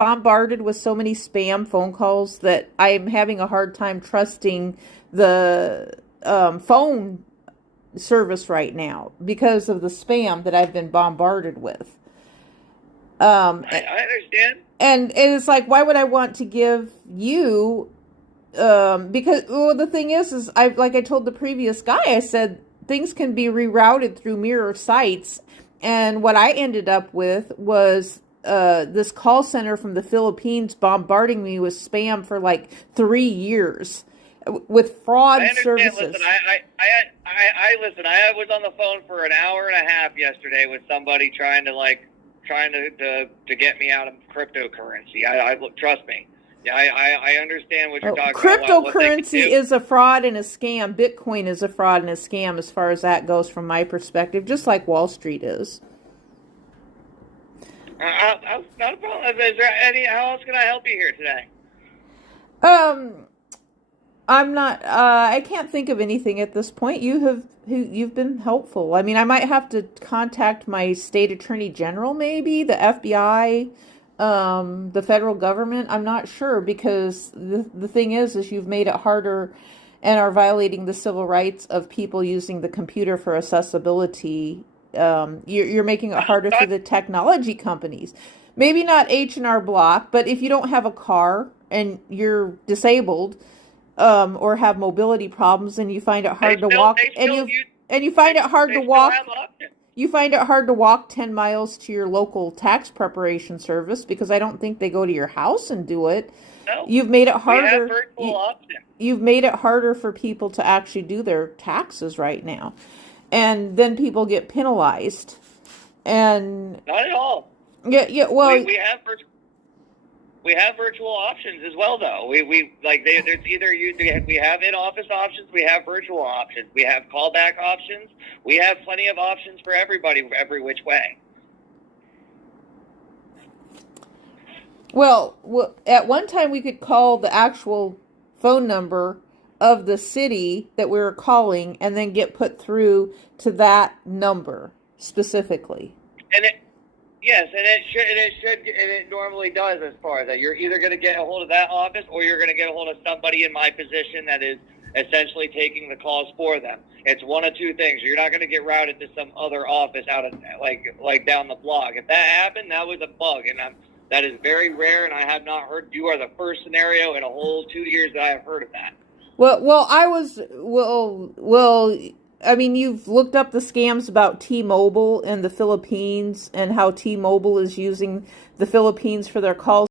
bombarded with so many spam phone calls that I'm having a hard time trusting the phone service right now because of the spam that I've been bombarded with. Um, I understand. and it's like, why would I want to give you? Because well, the thing is I like I told the previous guy, I said things can be rerouted through mirror sites, and what I ended up with was this call center from the Philippines bombarding me with spam for like 3 years with I fraud understand. Listen, services. listen. I was on the phone for an hour and a half yesterday with somebody trying to get me out of cryptocurrency. I look, trust me. Yeah, I understand what you're Oh, talking about. What they can cryptocurrency do. is a fraud and a scam. Bitcoin is a fraud and a scam as far as that goes from my perspective, just like Wall Street is. Not a problem. Is there any? How else can I help you here today? Um, I'm not. I can't think of anything at this point. You've been helpful. I mean, I might have to contact my state attorney general, maybe the FBI, the federal government. I'm not sure because the thing is you've made it harder, and are violating the civil rights of people using the computer for accessibility. You're making it harder for Not, the technology companies. Maybe not H&R Block, but if you don't have a car and you're disabled or have mobility problems and you find it hard to walk they still use and you find it hard to they still walk have options. you find it hard to walk 10 miles to your local tax preparation service because I don't think they go to your house and do it. No, You've made it we have harder. virtual options. You've made it harder for people to actually do their taxes right now. And then people get penalized. And Not at all. yeah, We well, we have virtual. We have virtual options as well, though. There's either we have in office options, we have virtual options, we have callback options, we have plenty of options for everybody, every which way. at one time we could call the actual phone number of the city that we were calling and then get put through to that number specifically. And it yes, and it normally does as far as that. You're either going to get a hold of that office or you're going to get a hold of somebody in my position that is essentially taking the calls for them. It's one of two things. You're not going to get routed to some other office out of like down the block. If that happened, that was a bug, and that is very rare. And I have not heard. You are the first scenario in a whole 2 years that I have heard of that. I mean, you've looked up the scams about T-Mobile in the Philippines and how T-Mobile is using the Philippines for their call